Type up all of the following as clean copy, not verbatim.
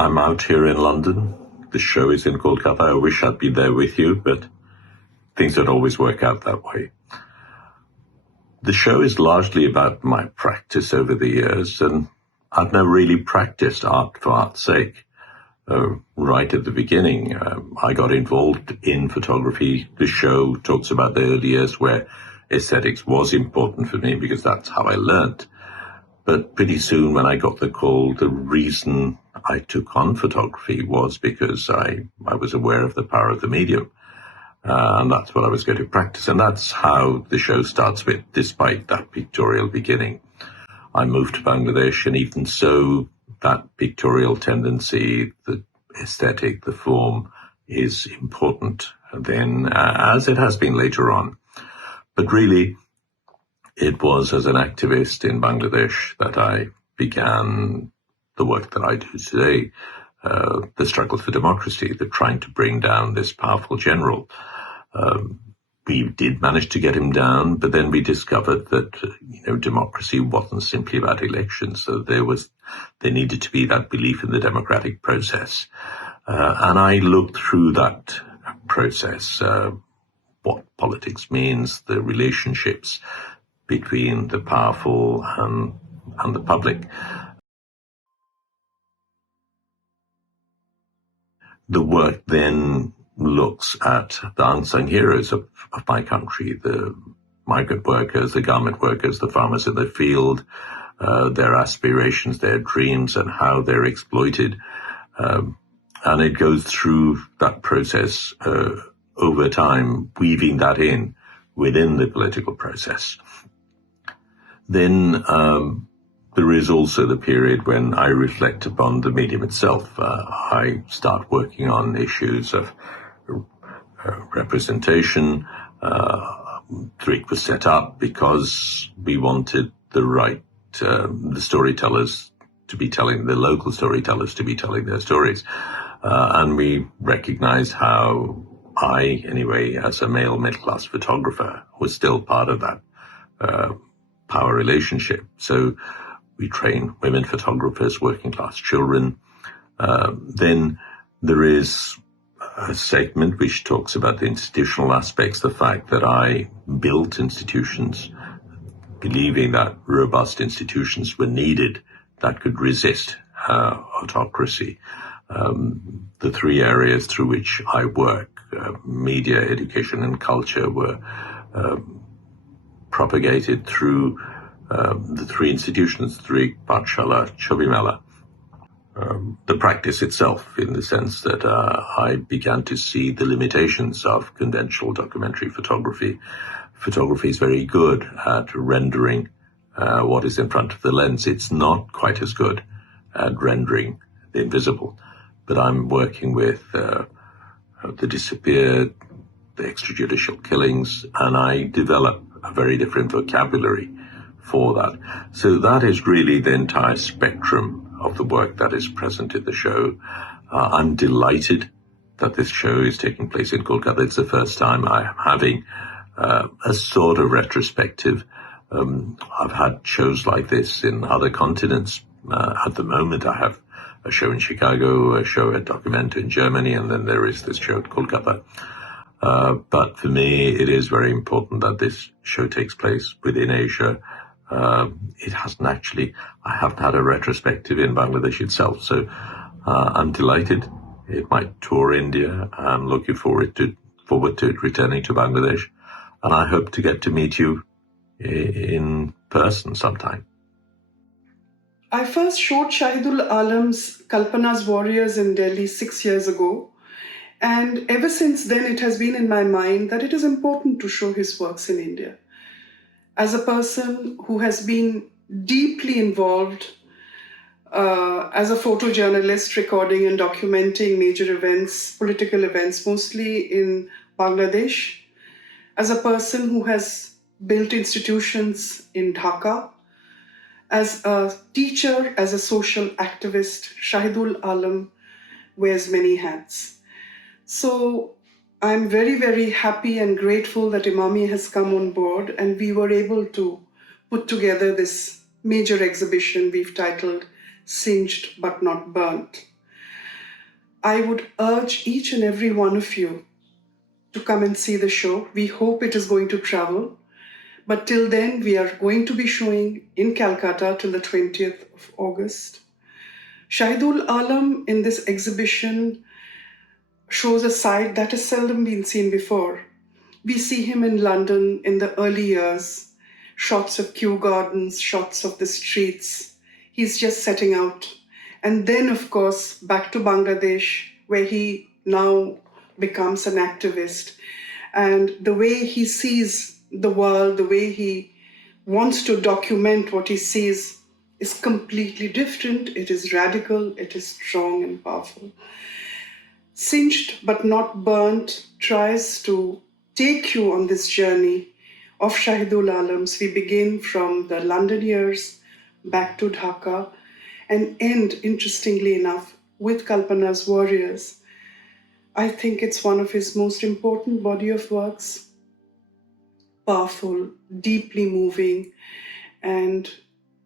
I'm out here in London. The show is in Kolkata. I wish I'd been there with you, but things don't always work out that way. The show is largely about my practice over the years, and I've never really practiced art for art's sake. Right at the beginning, I got involved in photography. The show talks about the early years where aesthetics was important for me because that's how I learnt. But pretty soon when I got the call, the reason I took on photography was because I was aware of the power of the medium. And that's what I was going to practice. And that's how the show starts with, despite that pictorial beginning. I moved to Bangladesh, and even so, that pictorial tendency, the aesthetic, the form is important then, as it has been later on. But really, it was as an activist in Bangladesh that I began the work that I do today, the struggle for democracy, the trying to bring down this powerful general. We did manage to get him down, but then we discovered that, democracy wasn't simply about elections. So there needed to be that belief in the democratic process. And I looked through that process, what politics means, the relationships between the powerful and the public. The work then looks at the unsung heroes of my country, the migrant workers, the garment workers, the farmers in the field, their aspirations, their dreams, and how they're exploited. And it goes through that process over time, weaving that in within the political process. Then there is also the period when I reflect upon the medium itself. I start working on issues of representation. THRIC was set up because we wanted the storytellers to be telling, the local storytellers to be telling their stories. And we recognize how I, anyway, as a male middle-class photographer, was still part of that power relationship. So we train women photographers, working-class children. Then there is a segment which talks about the institutional aspects, the fact that I built institutions, believing that robust institutions were needed that could resist autocracy. The three areas through which I work, media, education, and culture, were propagated through the three institutions, THRIC, Pathshala, Chobimela. The practice itself, in the sense that I began to see the limitations of conventional documentary photography. Photography is very good at rendering what is in front of the lens. It's not quite as good at rendering the invisible. But I'm working with the disappeared, the extrajudicial killings, and I develop a very different vocabulary for that. So that is really the entire spectrum of the work that is present in the show. I'm delighted that this show is taking place in Kolkata. It's the first time I'm having a sort of retrospective. I've had shows like this in other continents. At the moment, I have a show in Chicago, a show at Documenta in Germany, and then there is this show at Kolkata. But for me, it is very important that this show takes place within Asia. It hasn't actually, I haven't had a retrospective in Bangladesh itself, so I'm delighted. It might tour India. I'm looking forward to it returning to Bangladesh, and I hope to get to meet you in person sometime. I first showed Shahidul Alam's Kalpana's Warriors in Delhi 6 years ago, and ever since then it has been in my mind that it is important to show his works in India. As a person who has been deeply involved as a photojournalist, recording and documenting major events, political events, mostly in Bangladesh, as a person who has built institutions in Dhaka, as a teacher, as a social activist, Shahidul Alam wears many hats. So I'm very, very happy and grateful that Imami has come on board and we were able to put together this major exhibition we've titled Singed But Not Burnt. I would urge each and every one of you to come and see the show. We hope it is going to travel. But till then, we are going to be showing in Calcutta till the 20th of August. Shahidul Alam in this exhibition shows a side that has seldom been seen before. We see him in London in the early years, shots of Kew Gardens, shots of the streets. He's just setting out. And then, of course, back to Bangladesh, where he now becomes an activist. And the way he sees the world, the way he wants to document what he sees is completely different. It is radical, it is strong and powerful. Singed but not burnt tries to take you on this journey of Shahidul Alam's. We begin from the London years back to Dhaka and end, interestingly enough, with Kalpana's Warriors. I think it's one of his most important body of works. Powerful, deeply moving, and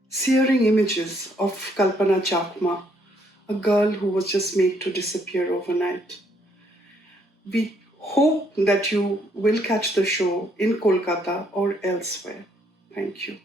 searing images of Kalpana Chakma, a girl who was just made to disappear overnight. We hope that you will catch the show in Kolkata or elsewhere. Thank you.